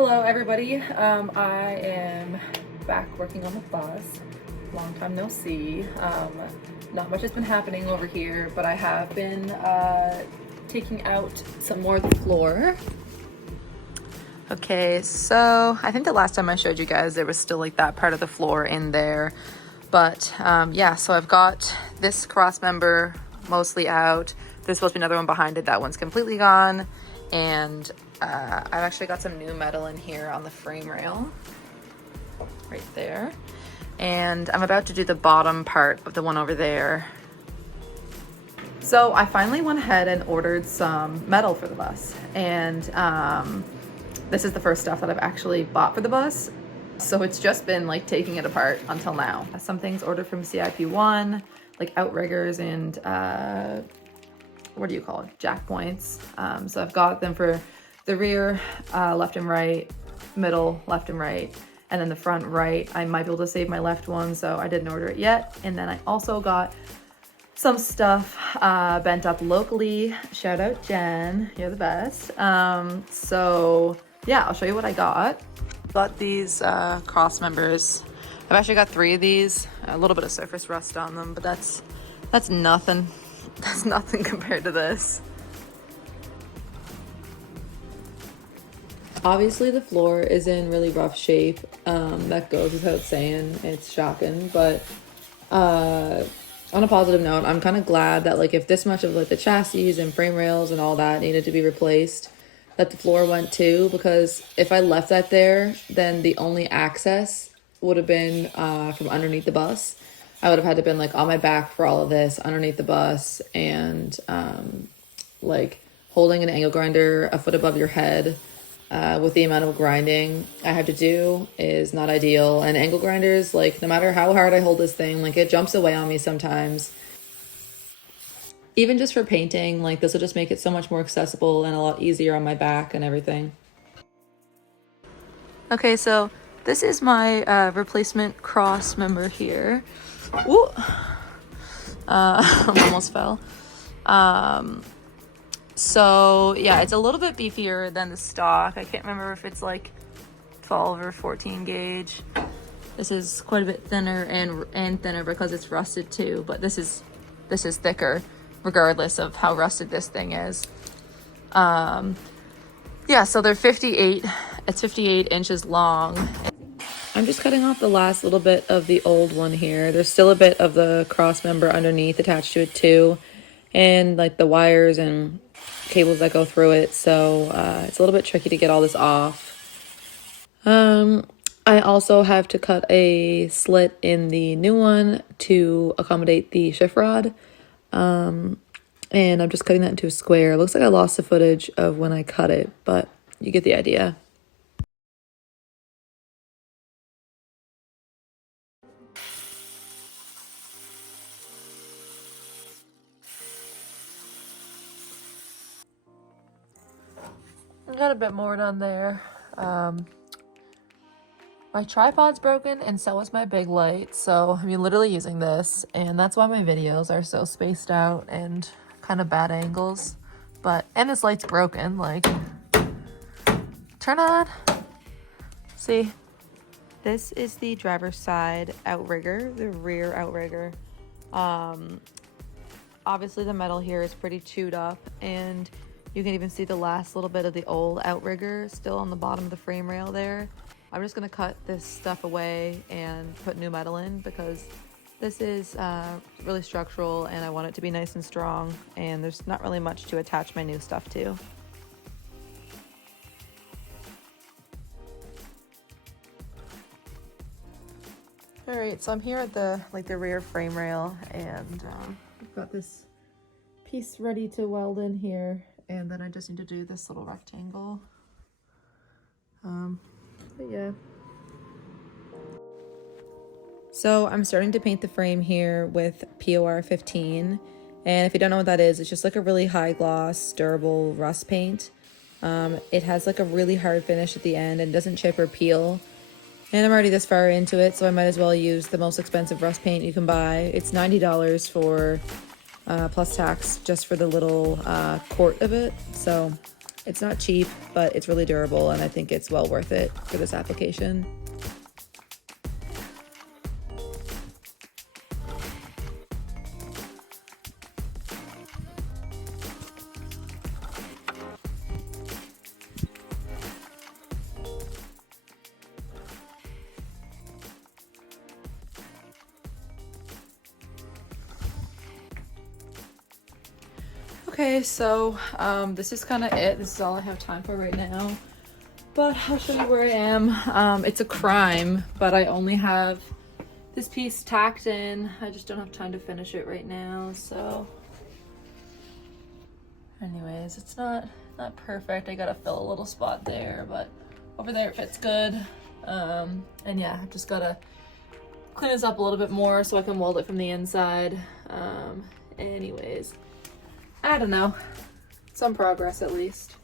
Hello everybody, I am back working on the bus. Long time no see. Not much has been happening over here, but I have been taking out some more of the floor. Okay, so I think the last time I showed you guys there was still like that part of the floor in there, but yeah, so I've got this cross member mostly out. There's supposed to be another one behind it. That one's completely gone, and I've actually got some new metal in here on the frame rail right there, and I'm about to do the bottom part of the one over there. So I finally went ahead and ordered some metal for the bus, and this is the first stuff that I've actually bought for the bus, so it's just been like taking it apart until now. Some things ordered from CIP1, like outriggers and what do you call it, jack points. So I've got them for the rear, left and right, middle, left and right, and then the front right. I might be able to save my left one, so I didn't order it yet. And then I also got some stuff bent up locally. Shout out Jen, you're the best. So yeah, I'll show you what I got. Got these cross members. I've actually got 3 of these. A little bit of surface rust on them, but that's nothing. That's nothing compared to this. Obviously the floor is in really rough shape. That goes without saying. It's shocking, but on a positive note, I'm kind of glad that like if this much of like the chassis and frame rails and all that needed to be replaced, that the floor went too, because if I left that there, then the only access would have been from underneath the bus. I would have had to been like on my back for all of this underneath the bus, and like holding an angle grinder a foot above your head with the amount of grinding I have to do is not ideal. And angle grinders, like no matter how hard I hold this thing, like it jumps away on me sometimes. Even just for painting, like this will just make it so much more accessible and a lot easier on my back and everything. Okay, so this is my replacement cross member here. Ooh. Almost fell. So yeah, it's a little bit beefier than the stock. I can't remember if it's like 12 or 14 gauge. This is quite a bit thinner and thinner because it's rusted too, but this is thicker regardless of how rusted this thing is. Yeah, so they're 58. It's 58 inches long. I'm just cutting off the last little bit of the old one here. There's still a bit of the cross member underneath attached to it too, and like the wires and cables that go through it, so it's a little bit tricky to get all this off. I also have to cut a slit in the new one to accommodate the shift rod, and I'm just cutting that into a square. It looks like I lost the footage of when I cut it, but you get the idea. I got a bit more done there. My tripod's broken and so is my big light, so I'm literally using this, and that's why my videos are so spaced out and kind of bad angles. And this light's broken, like, turn on. See, this is the driver's side outrigger, the rear outrigger. Obviously the metal here is pretty chewed up, and you can even see the last little bit of the old outrigger still on the bottom of the frame rail there. I'm just gonna cut this stuff away and put new metal in because this is really structural and I want it to be nice and strong, and there's not really much to attach my new stuff to. All right, so I'm here at the rear frame rail, and I've got this piece ready to weld in here, and then I just need to do this little rectangle. But yeah. So I'm starting to paint the frame here with POR 15, and if you don't know what that is, it's just like a really high gloss, durable rust paint. It has like a really hard finish at the end and doesn't chip or peel. And I'm already this far into it, so I might as well use the most expensive rust paint you can buy. It's $90 for plus tax just for the little quart of it. So It's not cheap, but it's really durable, and I think it's well worth it for this application. Okay, so this is kind of it. This is all I have time for right now. But I'll show you where I am. It's a crime, but I only have this piece tacked in. I just don't have time to finish it right now, so. Anyways, it's not perfect. I gotta fill a little spot there, but over there it fits good. And yeah, I've just gotta clean this up a little bit more so I can weld it from the inside. Anyways. I don't know. Some progress at least.